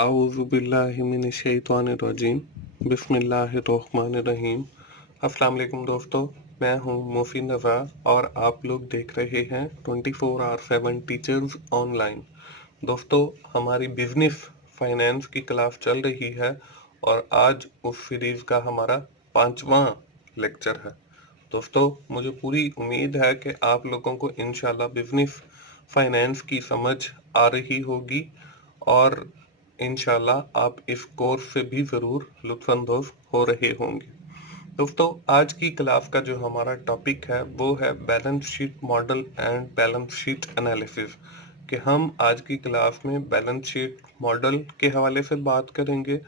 आऊज़ुबिल्लाहिमिनश्शैतानिर्रजीम बिस्मिल्लाहिर्रहमानिर्रहीम। अस्सलाम वालेकुम दोस्तों, मैं हूं मोफिन रज़ा और आप लोग देख रहे हैं 24/7 टीचर्स ऑनलाइन। दोस्तों, हमारी बिजनेस फाइनेंस की क्लास चल रही है और आज उस सीरीज का हमारा 5वां लेक्चर है। दोस्तों, मुझे पूरी उम्मीद है कि आप लोगों को इंशाल्लाह बिजनेस फाइनेंस की समझ आ रही होगी और इंशाल्लाह आप इस कोर्स से भी ज़रूर लुत्फ़अंदोज़ हो रहे होंगे। दोस्तों, आज की क्लास का जो हमारा टॉपिक है वो है balance sheet model and balance sheet analysis. कि हम आज की क्लास में बैलेंस शीट मॉडल के हवाले से बात करेंगे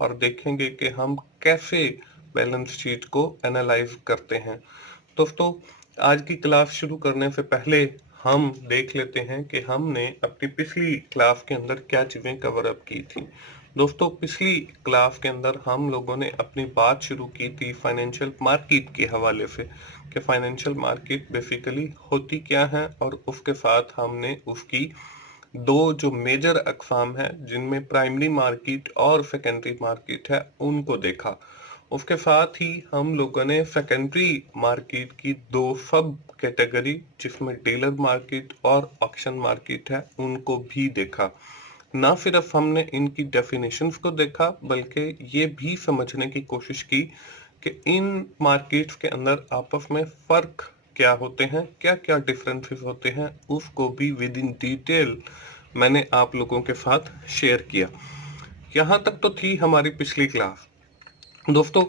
और देखेंगे कि हम कैसे बैलेंस शीट को एनालाइज करते हैं। दोस्तों, आज की क्लास शुरू करने से पहले हम देख लेते हैं कि हमने अपनी पिछली क्लास के अंदर क्या चीज़ें कवर अप की थी। दोस्तों, पिछली क्लास के अंदर हम लोगों ने अपनी बात शुरू की थी फाइनेंशियल मार्केट के हवाले से कि फाइनेंशियल मार्केट बेसिकली होती क्या है और उसके साथ हमने उसकी दो जो मेजर अकसाम है जिनमें प्राइमरी मार्केट और सेकेंडरी मार्केट है उनको देखा। उसके साथ ही हम लोगों ने सेकेंडरी मार्केट की दो सब कैटेगरी जिसमें डीलर मार्केट और ऑक्शन मार्केट है उनको भी देखा। ना सिर्फ हमने इनकी डेफिनेशंस को देखा बल्कि ये भी समझने की कोशिश की कि इन मार्केट्स के अंदर आपस में फर्क क्या होते हैं, क्या क्या डिफरेंसेस होते हैं, उसको भी विद इन डिटेल मैंने आप लोगों के साथ शेयर किया। यहाँ तक तो थी हमारी पिछली क्लास। दोस्तों,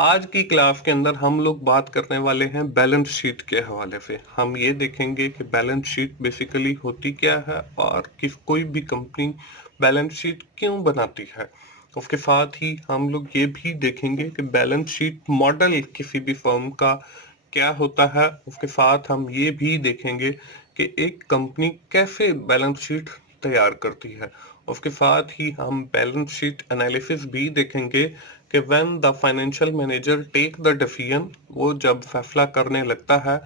आज की क्लास के अंदर हम लोग बात करने वाले हैं बैलेंस शीट के हवाले से। हम ये देखेंगे कि बैलेंस शीट बेसिकली होती क्या है और किस कोई भी कंपनी बैलेंस शीट क्यों बनाती है। उसके साथ ही हम लोग ये भी देखेंगे कि बैलेंस शीट मॉडल किसी भी फर्म का क्या होता है। उसके साथ हम ये भी देखेंगे कि एक कंपनी कैसे बैलेंस शीट तैयार करती है। उसके साथ ही हम बैलेंस शीट एनालिसिस भी देखेंगे कि when the financial manager take the decision, वो जब फैसला करने लगता है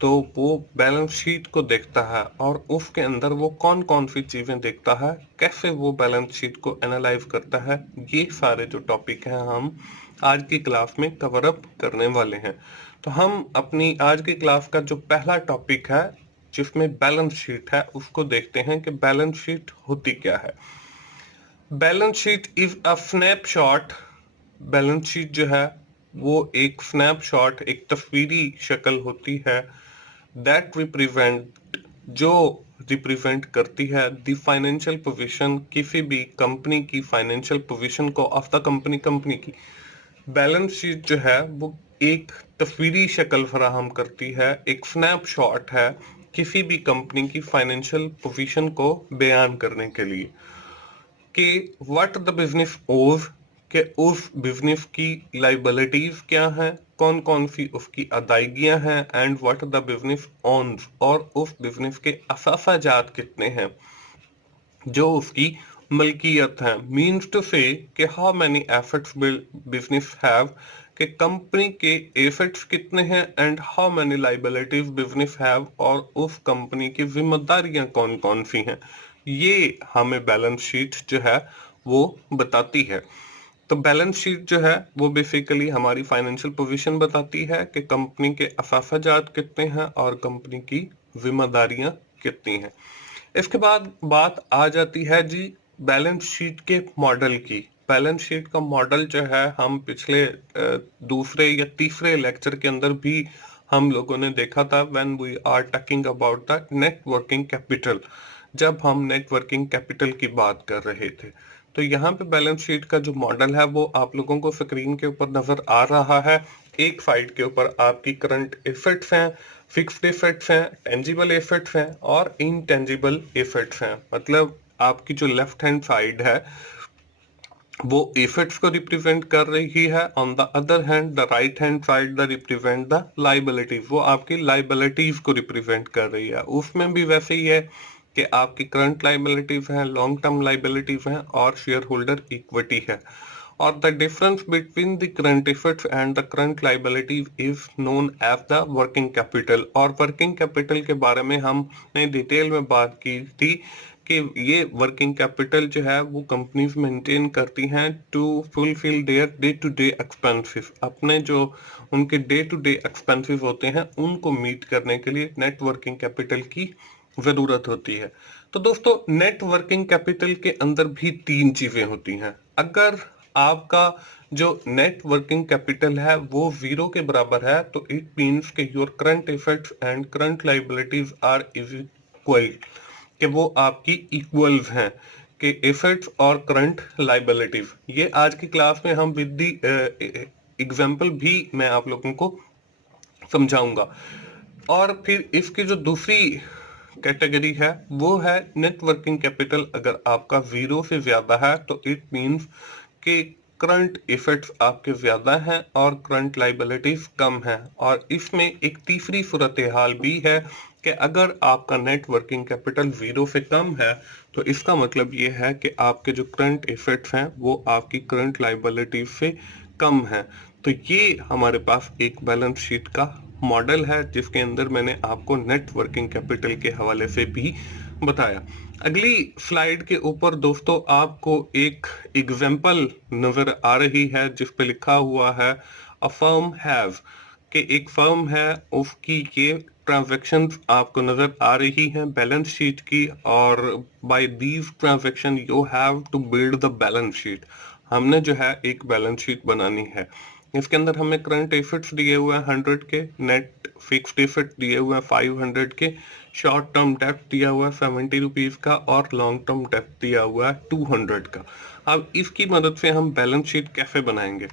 तो वो बैलेंस शीट को देखता है और उसके अंदर वो कौन कौन सी चीजें देखता है, कैसे वो बैलेंस शीट को एनालाइज करता है। ये सारे जो टॉपिक हैं हम आज की क्लास में कवर अप करने वाले हैं। तो हम अपनी आज की क्लास का जो पहला टॉपिक है जिसमें बैलेंस शीट है उसको देखते हैं कि बैलेंस शीट होती क्या है। Balance sheet is a snapshot. Balance sheet जो है वो एक स्नैपशॉट, एक तस्वीरी शक्ल होती है दैट रिप्रेजेंट, जो रिप्रेजेंट करती है द फाइनेंशियल पोजीशन, किसी भी कंपनी की फाइनेंशियल पोजीशन को ऑफ द कंपनी की। बैलेंस शीट जो है वो एक तस्वीरी शक्ल फराहम करती है, एक स्नैपशॉट है किसी भी कंपनी की फाइनेंशियल पोजीशन को बयान करने के लिए कि व्हाट द बिजनेस ओज, के उस बिजनेस की लाइबिलिटीज क्या हैं, कौन कौन सी उसकी अदायगियां हैं, and what the business owns, और उस बिजनेस के असाफाजात कितने हैं जो उसकी मलकियत है। मीन्स टू से कि how many assets business have, कि कंपनी के एसेट्स कितने हैं, and how many liabilities business have, और उस कंपनी की जिम्मेदारियां कौन कौन सी हैं। ये हमें बैलेंस शीट जो है वो बताती है। तो बैलेंस शीट जो है वो बेसिकली हमारी फाइनेंशियल पोजीशन बताती है कि कंपनी के असाफाजात कितने हैं और कंपनी की जिम्मेदारियां कितनी हैं। इसके बाद बात आ जाती है जी बैलेंस शीट के मॉडल की। बैलेंस शीट का मॉडल जो है हम पिछले दूसरे या तीसरे लेक्चर के अंदर भी हम लोगों ने देखा था when we are talking about the net working capital, जब हम नेट वर्किंग कैपिटल की बात कर रहे थे। तो यहाँ पे बैलेंस शीट का जो मॉडल है वो आप लोगों को स्क्रीन के ऊपर नजर आ रहा है। एक साइड के ऊपर आपकी करंट एसेट्स हैं, फिक्स्ड एसेट्स हैं, टेंजिबल एसेट्स हैं और इनटेंजिबल एसेट्स हैं। मतलब आपकी जो लेफ्ट हैंड साइड है वो एसेट्स को रिप्रेजेंट कर रही है, on the other hand the right hand side the represent the liabilities, वो आपकी लाइबिलिटीज को रिप्रेजेंट कर रही है। उसमें भी वैसे ही है कि आपकी करंट लाइबिलिटीज हैं, लॉन्ग टर्म लाइबिलिटीज हैं और शेयर होल्डर इक्विटी है। और the difference between the current assets and the current liabilities is known as the working capital. और वर्किंग कैपिटल के बारे में हमने डिटेल में बात की थी कि ये वर्किंग कैपिटल जो है वो कंपनीज मेंटेन करती हैं to fulfil their day to day expenses. अपने जो उनके डे टू डे एक्सपेंसेस होते हैं उनको मीट करने के लिए नेट वर्किंग कैपिटल की जरूरत होती है। तो दोस्तों, नेट वर्किंग कैपिटल के अंदर भी तीन चीजें होती हैं। अगर आपका जो नेट वर्किंग कैपिटल है वो जीरो के बराबर है तो इट मीन्स कि your current assets and current liabilities are is equal, कि वो आपकी इक्वल्स हैं, कि एसेट्स और करंट लायबिलिटीज। ये आज की क्लास में हम विद दी एग्जाम्पल भी मैं आप लोगों को समझाऊंगा। और फिर इसकी जो दूसरी कैटेगरी है वो है नेट वर्किंग कैपिटल। अगर आपका जीरो से ज्यादा है तो इट मींस कि करंट एसेट्स आपके ज्यादा हैं और करंट लायबिलिटीज कम है। और इसमें एक तीसरी सूरत हाल भी है कि अगर आपका नेट वर्किंग कैपिटल जीरो से कम है तो इसका मतलब ये है कि आपके जो करंट एसेट्स हैं वो आपकी करंट लायबिलिटीज से कम है। तो ये हमारे पास एक बैलेंस शीट का मॉडल है जिसके अंदर मैंने आपको नेट वर्किंग कैपिटल के हवाले से भी बताया। अगली स्लाइड के ऊपर दोस्तों आपको एक एग्जाम्पल नजर आ रही है जिस पे लिखा हुआ है अ फर्म हैव, कि एक फर्म है उसकी ये ट्रांजैक्शंस आपको नजर आ रही हैं बैलेंस शीट की। और by these transaction you have to build the balance sheet. हमने जो है एक बैलेंस शीट बनानी है। इसके अंदर हमें करंट एसेट्स दिए हुए हैं 100 के, नेट फिक्स्ड एसेट दिए हुए हैं 500 के, शॉर्ट टर्म डेप्ट दिया हुआ है 70 रुपीज का और लॉन्ग टर्म डेप्ट दिया हुआ है 200 का। अब इसकी मदद से हम बैलेंस शीट कैसे बनाएंगे?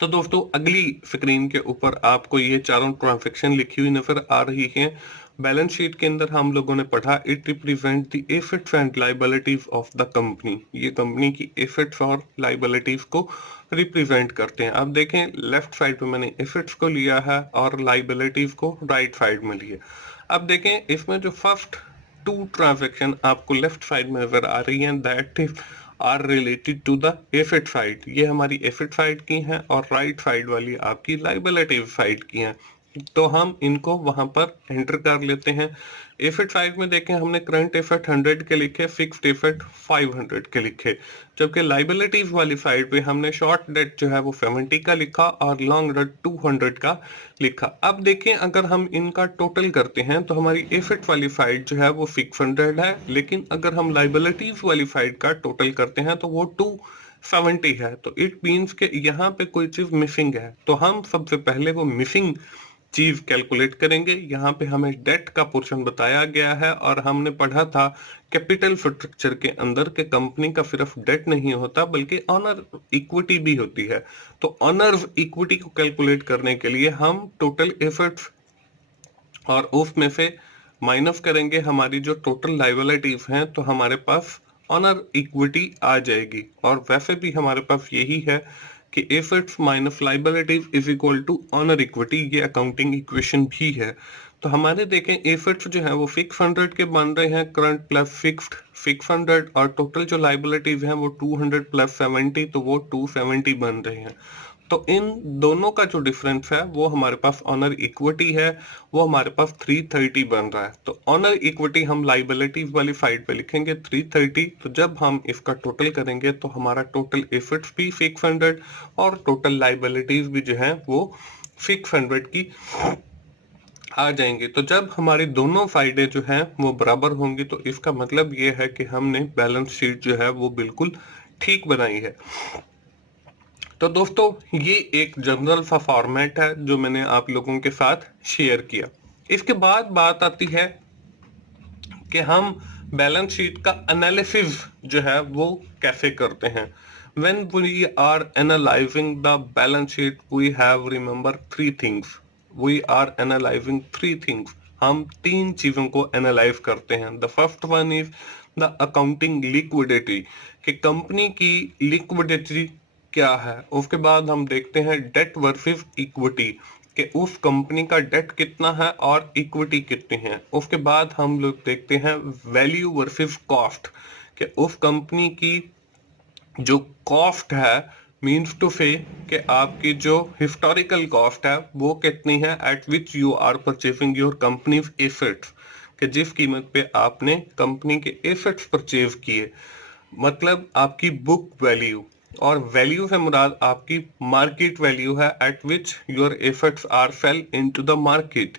तो दोस्तों, अगली स्क्रीन के ऊपर आपको ये चारों ट्रांजैक्शन लिखी हुई नजर आ रही हैं। बैलेंस शीट के अंदर हम लोगों ने पढ़ा it represent the assets and liabilities of the company. ये कंपनी की एसेट्स और लायबिलिटीज को रिप्रेजेंट करते हैं। अब देखें, लेफ्ट साइड पे मैंने एसेट्स को लिया है और लायबिलिटीज को राइट साइड में लिया। अब देखें, इसमें जो फर्स्ट टू ट्रांजैक्शन आपको लेफ्ट साइड में नजर आ रही हैं that is are related to the asset side. ये हमारी एसेट साइड की हैं और राइट साइड वाली आपकी लायबिलिटी साइड की हैं। तो हम इनको वहां पर एंटर कर लेते हैं। एसेट साइड में देखें, हमने करंट एसेट 100 के लिखे, फिक्स्ड एसेट 500 के लिखे, जबकि लायबिलिटीज वाली साइड पे हमने शॉर्ट डेट जो है वो 70 का लिखा और लॉन्ग डेट 200 का लिखा। अब देखें, अगर हम इनका टोटल करते हैं तो हमारी एसेट वाली साइड जो है वो 600 है, लेकिन अगर हम लायबिलिटीज वाली साइड का टोटल करते हैं तो वो 270 है। तो इट मीन्स के यहाँ पे कोई चीज मिसिंग है। तो हम सबसे पहले वो मिसिंग चीज कैलकुलेट करेंगे। यहाँ पे हमें डेट का पोर्शन बताया गया है और हमने पढ़ा था कैपिटल स्ट्रक्चर के अंदर के कंपनी का सिर्फ डेट नहीं होता बल्कि ऑनर इक्विटी भी होती है। तो ऑनर इक्विटी को कैलकुलेट करने के लिए हम टोटल एसेट्स और उसमें से माइनस करेंगे हमारी जो टोटल लायबिलिटीज हैं, तो हमारे पास ऑनर इक्विटी आ जाएगी। और वैसे भी हमारे पास यही है कि assets minus liabilities is equal to owner equity, ये अकाउंटिंग इक्वेशन भी है। तो हमारे देखें, एसेट्स जो है वो 600 के बन रहे हैं, करंट प्लस फिक्स्ड 600, और टोटल जो लायबिलिटीज हैं वो 200 प्लस 70, तो वो 270 बन रहे हैं। तो इन दोनों का जो डिफरेंस है वो हमारे पास ऑनर इक्विटी है, वो हमारे पास 330 बन रहा है। तो ऑनर इक्विटी हम लायबिलिटीज वाली साइड पे लिखेंगे 330। तो जब हम इसका टोटल करेंगे तो हमारा टोटल एसेट्स भी 600 और टोटल लायबिलिटीज भी जो है वो 600 की आ जाएंगे। तो जब हमारी दोनों साइडें जो हैं वो बराबर होंगी तो इसका मतलब ये है कि हमने बैलेंस शीट जो है वो बिल्कुल ठीक बनाई है। तो दोस्तों, ये एक जनरल सा फॉर्मेट है जो मैंने आप लोगों के साथ शेयर किया। इसके बाद बात आती है कि हम बैलेंस शीट का एनालिसिस जो है वो कैसे करते हैं। When we are analyzing the balance sheet, we have remember three things. We are analyzing three things. हम तीन चीजों को एनालाइज करते हैं। The first one is the accounting liquidity, कि कंपनी की लिक्विडिटी क्या है। उसके बाद हम देखते हैं डेट वर्सेस इक्विटी, कि उस कंपनी का डेट कितना है और इक्विटी कितनी है। उसके बाद हम लोग देखते हैं वैल्यू वर्सेस कॉस्ट, कि उस कंपनी की जो कॉस्ट है, मीन्स टू से कि आपकी जो हिस्टोरिकल कॉस्ट है वो कितनी है at which you are purchasing your companies assets, कि जिस कीमत पे आपने कंपनी के एसेट्स परचेज किए, मतलब आपकी बुक वैल्यू, और वैल्यू से मुराद आपकी मार्केट वैल्यू है at which your assets are sell into the market.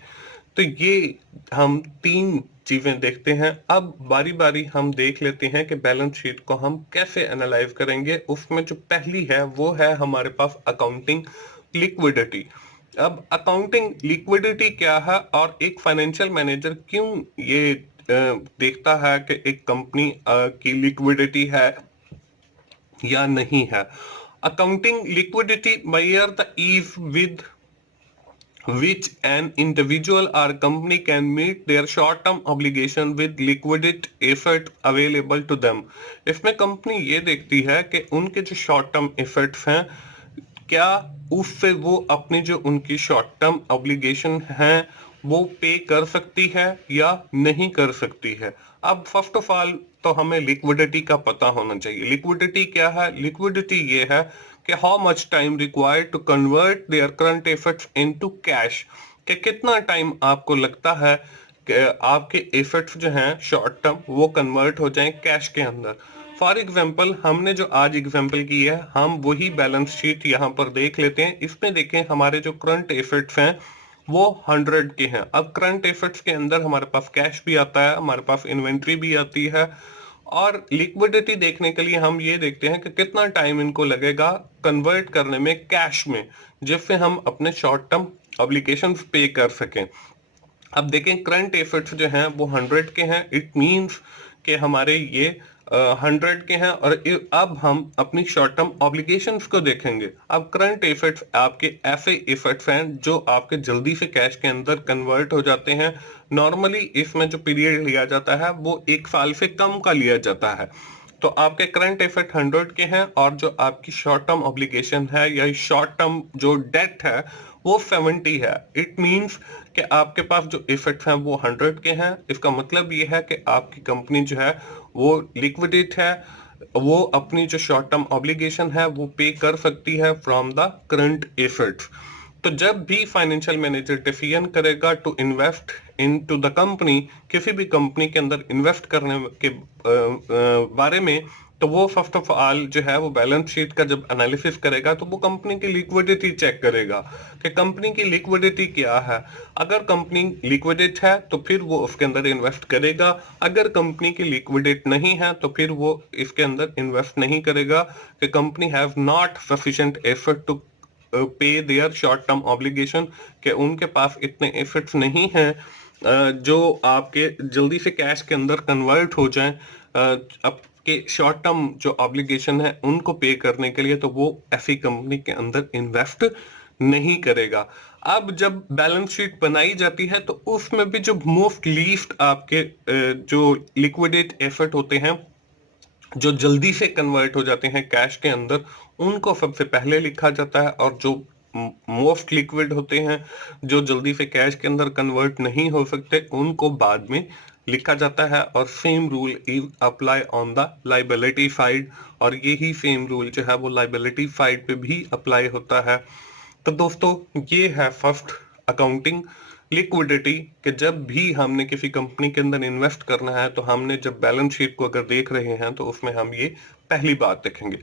तो ये हम तीन चीजें देखते हैं। अब बारी बारी हम देख लेते हैं कि बैलेंस शीट को हम कैसे एनालाइज करेंगे। उसमें जो पहली है वो है हमारे पास अकाउंटिंग लिक्विडिटी। अब अकाउंटिंग लिक्विडिटी क्या है और एक फाइनेंशियल मैनेजर क्यों ये देखता है कि एक कंपनी की लिक्विडिटी है या नहीं है। Accounting liquidity measure the ease with which an individual or company can meet their short-term obligation with liquidity asset available to them। इसमें कंपनी ये देखती है कि उनके जो शॉर्ट टर्म एसेट्स हैं, क्या उससे वो अपनी जो उनकी शॉर्ट टर्म ऑब्लिगेशन है वो पे कर सकती है या नहीं कर सकती है। अब फर्स्ट ऑफ ऑल तो हमें लिक्विडिटी का पता होना चाहिए। लिक्विडिटी क्या है? लिक्विडिटी ये है कि how much time required to convert their current assets into cash, कि कितना टाइम आपको लगता है कि आपके एसेट्स जो हैं शॉर्ट टर्म वो कन्वर्ट हो जाएं कैश के अंदर। फॉर एग्जाम्पल हमने जो आज एग्जाम्पल की है, हम वही बैलेंस शीट यहाँ पर देख लेते हैं। इसमें देखें हमारे जो करंट एसेट्स हैं वो 100 के हैं। अब करंट एसेट्स के अंदर हमारे पास कैश भी आता है, हमारे पास इन्वेंट्री भी आती है, और लिक्विडिटी देखने के लिए हम ये देखते हैं कि कितना टाइम इनको लगेगा कन्वर्ट करने में कैश में, जिससे हम अपने शॉर्ट टर्म ऑब्लिगेशंस पे कर सकें। अब देखें करंट एसेट्स जो हैं वो 100 के हैं। इट मींस कि हमारे ये 100 के हैं। और अब हम अपनी शॉर्ट टर्म ऑब्लिगेशंस को देखेंगे। अब करंट एसेट्स आपके ऐसे एसेट्स हैं जो आपके जल्दी से कैश के अंदर कन्वर्ट हो जाते हैं। नॉर्मली इसमें जो पीरियड लिया जाता है वो 1 साल से कम का लिया जाता है। तो आपके करंट एसेट 100 के हैं और जो आपकी शॉर्ट टर्म ऑब्लिगेशन है या शॉर्ट टर्म जो डेट है वो 70 है। इट मींस कि आपके पास जो एसेट्स हैं वो 100 के हैं। इसका मतलब ये है कि आपकी कंपनी जो है वो लिक्विडेट है, वो अपनी जो शॉर्ट टर्म ऑब्लिगेशन है वो पे कर सकती है फ्रॉम द करंट एसेट्स। तो जब भी फाइनेंशियल मैनेजर डिसीजन करेगा to invest into the company, किसी भी कंपनी के अंदर इन्वेस्ट करने के बारे में, तो वो फर्स्ट ऑफ ऑल जो है वो बैलेंस शीट का जब एनालिसिस करेगा तो वो कंपनी की लिक्विडिटी चेक करेगा कि कंपनी की लिक्विडिटी क्या है। अगर कंपनी लिक्विडेट है तो फिर वो उसके अंदर इन्वेस्ट करेगा। अगर कंपनी की लिक्विडेट नहीं है तो फिर वो इसके अंदर इन्वेस्ट नहीं करेगा, कि company have not sufficient asset to pay their short term obligation, कि उनके पास इतने एसेट्स नहीं हैं जो आपके जल्दी से कैश के अंदर कन्वर्ट हो जाएं आपके शॉर्ट टर्म जो ऑब्लिगेशन है उनको पे करने के लिए, तो वो ऐसी कंपनी के अंदर इन्वेस्ट नहीं करेगा। अब जब बैलेंस शीट बनाई जाती है तो उसमें भी जो मोस्ट लीस्ट आपके जो लिक्विडेट एसेट होते हैं जो जल्दी से कन्वर्ट हो जाते हैं कैश के अंदर, उनको सबसे पहले लिखा जाता है। और जो मोस्ट लिक्विड होते हैं जो जल्दी से कैश के अंदर कन्वर्ट नहीं हो सकते, उनको बाद में लिखा जाता है। और same rule is apply on the liability side, और यही सेम रूल जो है वो लाइबिलिटी साइड पे भी अप्लाई होता है। तो दोस्तों ये है फर्स्ट अकाउंटिंग लिक्विडिटी, कि जब भी हमने किसी कंपनी के अंदर इन्वेस्ट करना है तो हमने जब बैलेंस शीट को अगर देख रहे हैं तो उसमें हम ये पहली बात देखेंगे।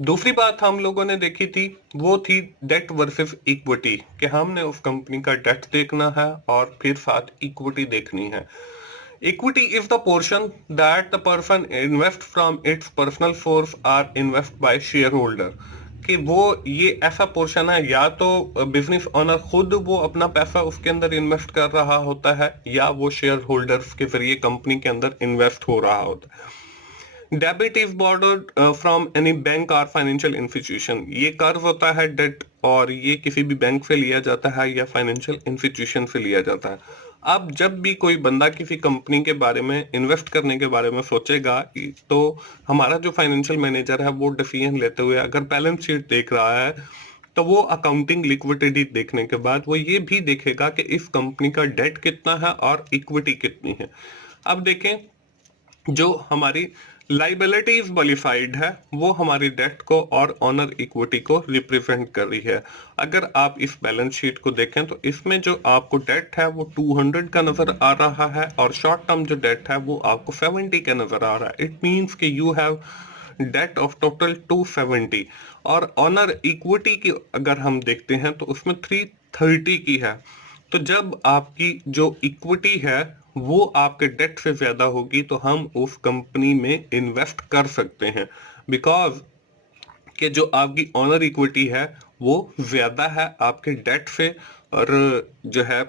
दूसरी बात हम लोगों ने देखी थी वो थी डेट वर्सेस इक्विटी, कि हमने उस कंपनी का डेट देखना है और फिर साथ इक्विटी देखनी है। Equity is the portion that the person invest from its personal source or invest by share holder, कि वो ये ऐसा पोर्शन है या तो बिजनेस ओनर खुद वो अपना पैसा उसके अंदर इन्वेस्ट कर रहा होता है या वो शेयर होल्डर्स के जरिए कंपनी के अंदर इन्वेस्ट हो रहा होता है। Debit is borrowed from any bank और फाइनेंशियल इंस्टीट्यूशन, ये कर्ज होता है डेट, और ये किसी भी बैंक से लिया जाता है या फाइनेंशियल इंस्टीट्यूशन से लिया जाता है। अब जब भी कोई बंदा किसी कंपनी के बारे में इन्वेस्ट करने के बारे में सोचेगा तो हमारा जो फाइनेंशियल मैनेजर है वो डिसीजन लेते हुए अगर बैलेंस शीट देख रहा है तो वो अकाउंटिंग लिक्विडिटी देखने के बाद वो ये भी देखेगा कि इस कंपनी का डेट कितना है और इक्विटी कितनी है। अब देखें जो हमारी लाइबिलिटीज बॉलिफाइड है, वो हमारी डेट को और ऑनर इक्विटी को रिप्रेजेंट कर रही है। अगर आप इस बैलेंस शीट को देखें तो इसमें जो आपको डेट है वो 200 का नजर आ रहा है और शॉर्ट टर्म जो डेट है वो आपको 70 का नजर आ रहा है। इट मींस कि you have debt of total 270 और ऑनर इक्विटी की अगर हम देखते हैं तो उसमें 330 की है। तो जब आपकी जो इक्विटी है वो आपके डेट से ज्यादा होगी तो हम उस कंपनी में इन्वेस्ट कर सकते हैं, बिकॉज कि जो आपकी ऑनर इक्विटी है वो ज्यादा है आपके डेट से। और जो है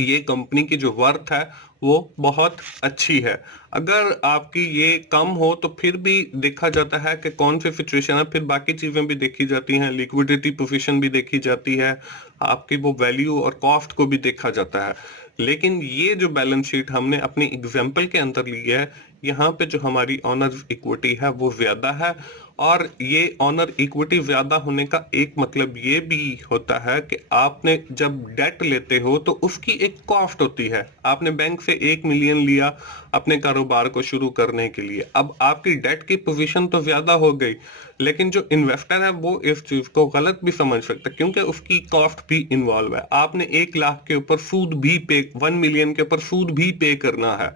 ये कंपनी की जो वर्थ है वो बहुत अच्छी है। अगर आपकी ये कम हो तो फिर भी देखा जाता है कि कौन सी सिचुएशन है, फिर बाकी चीजें भी देखी जाती हैं, लिक्विडिटी पोजीशन भी देखी जाती है, आपकी वो वैल्यू और कॉस्ट को भी देखा जाता है। लेकिन ये जो बैलेंस शीट हमने अपनी एग्जांपल के अंदर ली है, यहाँ पे जो हमारी ऑनर इक्विटी है वो ज्यादा है। और ये ऑनर इक्विटी ज्यादा होने का एक मतलब ये भी होता है कि आपने जब डेट लेते हो तो उसकी एक कॉस्ट होती है। आपने बैंक से 1 मिलियन लिया अपने कारोबार को शुरू करने के लिए, अब आपकी डेट की पोजीशन तो ज्यादा हो गई, लेकिन जो इन्वेस्टर है वो इस चीज को गलत भी समझ सकता है क्योंकि उसकी कॉस्ट भी इन्वॉल्व है। आपने 1 लाख के ऊपर सूद भी पे, 1 मिलियन के ऊपर सूद भी पे करना है,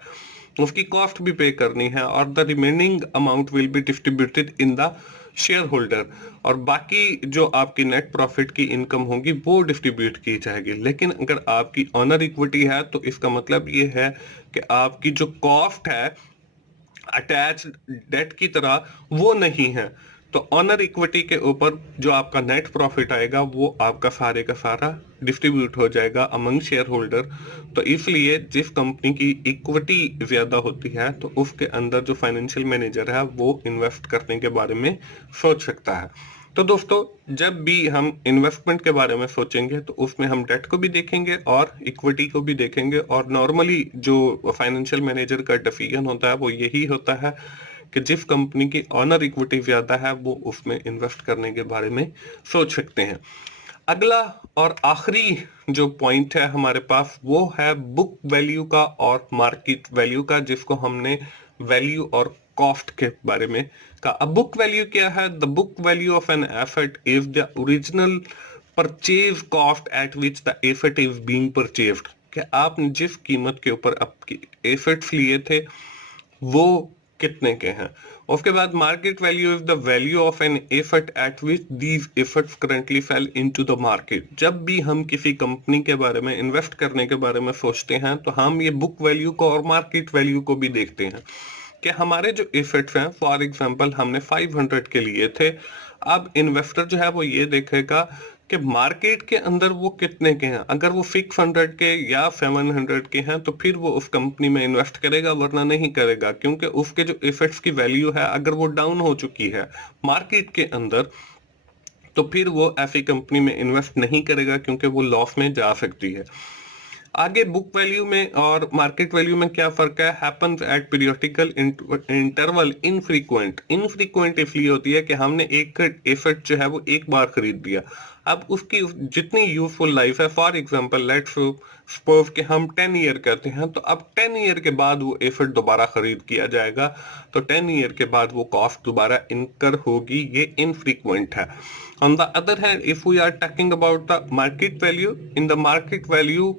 उसकी कॉस्ट भी पे करनी है और the remaining amount will be distributed in the share holder. और बाकी जो आपकी नेट प्रॉफिट की इनकम होगी वो डिस्ट्रीब्यूट की जाएगी। लेकिन अगर आपकी ऑनर इक्विटी है तो इसका मतलब ये है कि आपकी जो कॉस्ट है अटैच डेट की तरह वो नहीं है। तो ऑनर इक्विटी के ऊपर जो आपका नेट प्रॉफिट आएगा वो आपका सारे का सारा डिस्ट्रीब्यूट हो जाएगा अमंग शेयर होल्डर। तो इसलिए जिस कंपनी की इक्विटी ज्यादा होती है तो उसके अंदर जो फाइनेंशियल मैनेजर है वो इन्वेस्ट करने के बारे में सोच सकता है। तो दोस्तों जब भी हम इन्वेस्टमेंट के बारे में सोचेंगे तो उसमें हम डेट को भी देखेंगे और इक्विटी को भी देखेंगे। और नॉर्मली जो फाइनेंशियल मैनेजर का डिसीजन होता है वो यही होता है कि जिस कंपनी की ऑनर इक्विटी ज्यादा है वो उसमें इन्वेस्ट करने के बारे में सोच सकते हैं। अगला और आखिरी जो पॉइंट है हमारे पास वो है बुक वैल्यू का और मार्केट वैल्यू का, जिसको हमने वैल्यू और कॉस्ट के बारे में कहा। अब बुक वैल्यू क्या है? The book value of an asset is the original purchase cost at which the asset is being purchased. कि आपने जिस कीमत के ऊपर आपकी एसेट्स लिए थे वो कितने के हैं। उसके बाद market value is the value of an asset eight which these assets currently fail into the market. जब भी हम किसी कंपनी के बारे में इन्वेस्ट करने के बारे में सोचते हैं तो हम ये बुक वैल्यू को और मार्केट वैल्यू को भी देखते हैं कि हमारे जो एसेट्स हैं, फॉर एग्जांपल हमने 500 के लिए थे, अब इन्वेस्टर जो है वो ये देखेगा कि मार्केट के अंदर वो कितने के हैं। अगर वो 600 के या 700 के हैं तो फिर वो उस कंपनी में इन्वेस्ट करेगा, वरना नहीं करेगा, क्योंकि उसके जो एसेट्स की वैल्यू है अगर वो डाउन हो चुकी है मार्केट के अंदर तो फिर वो ऐसी कंपनी में इन्वेस्ट नहीं करेगा क्योंकि वो लॉस में जा सकती है। आगे बुक वैल्यू में और मार्केट वैल्यू में क्या फर्क है? Happens at periodical interval, infrequent. Infrequent इसलिए होती है कि हमने एक एसेट जो है वो एक बार खरीद लिया, अब उसकी जितनी यूजफुल लाइफ है, फॉर एग्जांपल लेट्स सपोज कि हम 10 ईयर कहते हैं, तो अब 10 ईयर के बाद वो एसेट दोबारा खरीद किया जाएगा, तो 10 ईयर के बाद वो कॉस्ट दोबारा इनकर होगी, ये इनफ्रीक्वेंट है। On the other hand if we are talking about the market value, in the market value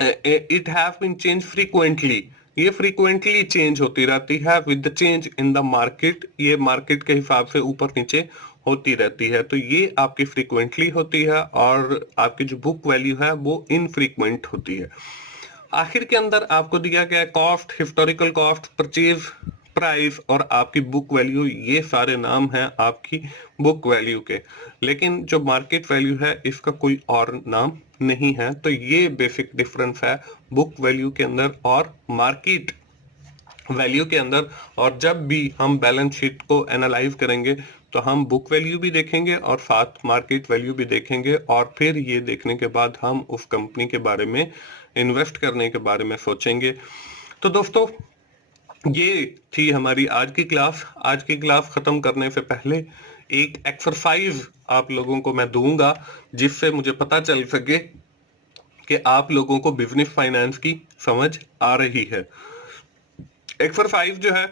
it have been change frequently. ये फ्रीक्वेंटली चेंज होती रहती है with the change in the market, ये मार्केट के हिसाब से ऊपर नीचे होती रहती है। तो ये आपकी फ्रीक्वेंटली होती है और आपकी जो बुक वैल्यू है वो इनफ्रीक्वेंट होती है। आखिर के अंदर आपको दिया गया cost, historical cost, purchase price और आपकी बुक वैल्यू, ये सारे नाम हैं आपकी बुक वैल्यू के। लेकिन जो मार्केट वैल्यू है इसका कोई और नाम नहीं है। तो ये बेसिक डिफरेंस है बुक वैल्यू के अंदर और मार्केट वैल्यू के अंदर। और जब भी हम बैलेंस शीट को एनालाइज करेंगे तो हम बुक वैल्यू भी देखेंगे और साथ मार्केट वैल्यू भी देखेंगे, और फिर ये देखने के बाद हम उस कंपनी के बारे में इन्वेस्ट करने के बारे में सोचेंगे। तो दोस्तों ये थी हमारी आज की क्लास। आज की क्लास खत्म करने से पहले एक एक्सरसाइज आप लोगों को मैं दूंगा जिससे मुझे पता चल सके कि आप लोगों को बिजनेस फाइनेंस की समझ आ रही है। एक्सरसाइज जो है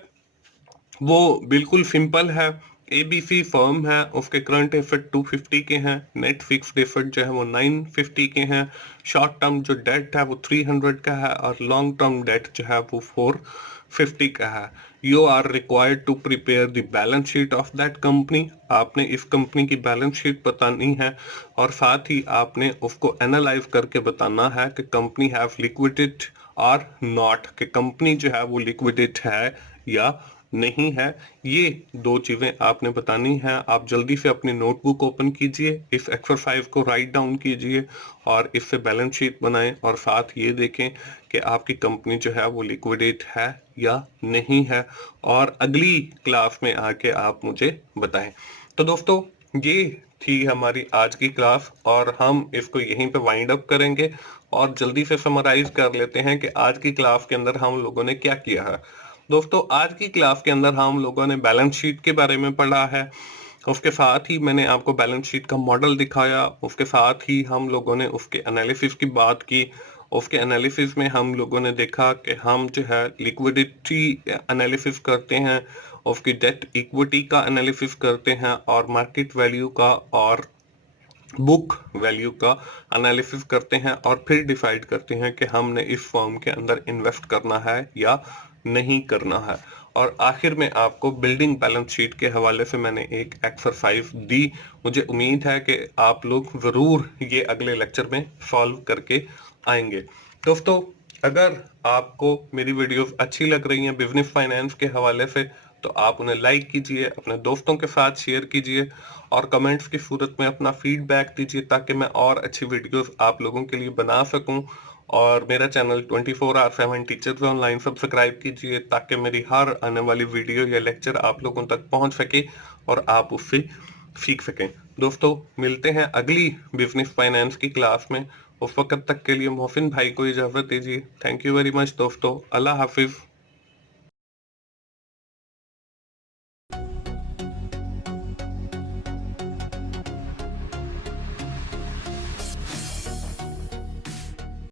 वो बिल्कुल सिंपल है। एबीसी फर्म है, उसके करंट एसेट 250 के हैं, नेट फिक्स्ड एसेट जो है वो 950 के हैं, शॉर्ट टर्म जो डेट है वो 300 का है और लॉन्ग टर्म डेट जो है वो 450 का है। You are required to prepare the balance sheet of that company. आपने इस कंपनी की बैलेंस शीट बतानी है और साथ ही आपने उसको एनालाइज करके बताना है कि कंपनी हैव लिक्विडेट और नॉट, कि कंपनी जो है वो लिक्विडेट है या नहीं है। ये दो चीजें आपने बतानी है। आप जल्दी से अपनी नोटबुक ओपन कीजिए, इस एक्सरसाइज को राइट डाउन कीजिए और इससे बैलेंस शीट बनाएं और साथ ये देखें कि आपकी कंपनी जो है वो लिक्विडेट है या नहीं है, और अगली क्लास में आके आप मुझे बताएं। तो दोस्तों, ये थी हमारी आज की क्लास और हम इसको यहीं पे वाइंड अप करेंगे और जल्दी से समराइज कर लेते हैं कि आज की क्लास के अंदर हम लोगों ने क्या किया है। दोस्तों, आज की क्लास के अंदर हम लोगों ने बैलेंस शीट के बारे में पढ़ा है। उसके साथ ही मैंने आपको बैलेंस शीट का मॉडल दिखाया। उसके साथ ही हम लोगों ने उसके एनालिसिस की बात की। उसके एनालिसिस में हम लोगों ने देखा कि हम जो है लिक्विडिटी एनालिसिस करते हैं, उसकी डेट इक्विटी का एनालिसिस करते हैं और मार्केट वैल्यू का और बुक वैल्यू का एनालिसिस करते हैं और फिर डिसाइड करते हैं कि हमने इस फर्म के अंदर इन्वेस्ट करना है या नहीं करना है। और आखिर में आपको बिल्डिंग बैलेंस शीट के हवाले से मैंने एक एक्सरसाइज दी। मुझे उम्मीद है कि आप लोग ज़रूर ये अगले लेक्चर में सॉल्व करके आएंगे। दोस्तों, अगर आपको मेरी वीडियोस अच्छी लग रही हैं बिजनेस फाइनेंस के हवाले से, तो आप उन्हें लाइक कीजिए, अपने दोस्तों के साथ शेयर कीजिए और कमेंट्स की सूरत में अपना फीडबैक दीजिए ताकि मैं और अच्छी वीडियोस आप लोगों के लिए बना सकूं। और मेरा चैनल 24/7 टीचर्स ऑनलाइन सब्सक्राइब कीजिए ताकि मेरी हर आने वाली वीडियो या लेक्चर आप लोगों तक पहुंच सके और आप उससे सीख सकें। दोस्तों, मिलते हैं अगली बिजनेस फाइनेंस की क्लास में। उस वक्त तक के लिए मोहसिन भाई को इजाज़त दीजिए। थैंक यू वेरी मच दोस्तों। अल्लाह हाफिज़।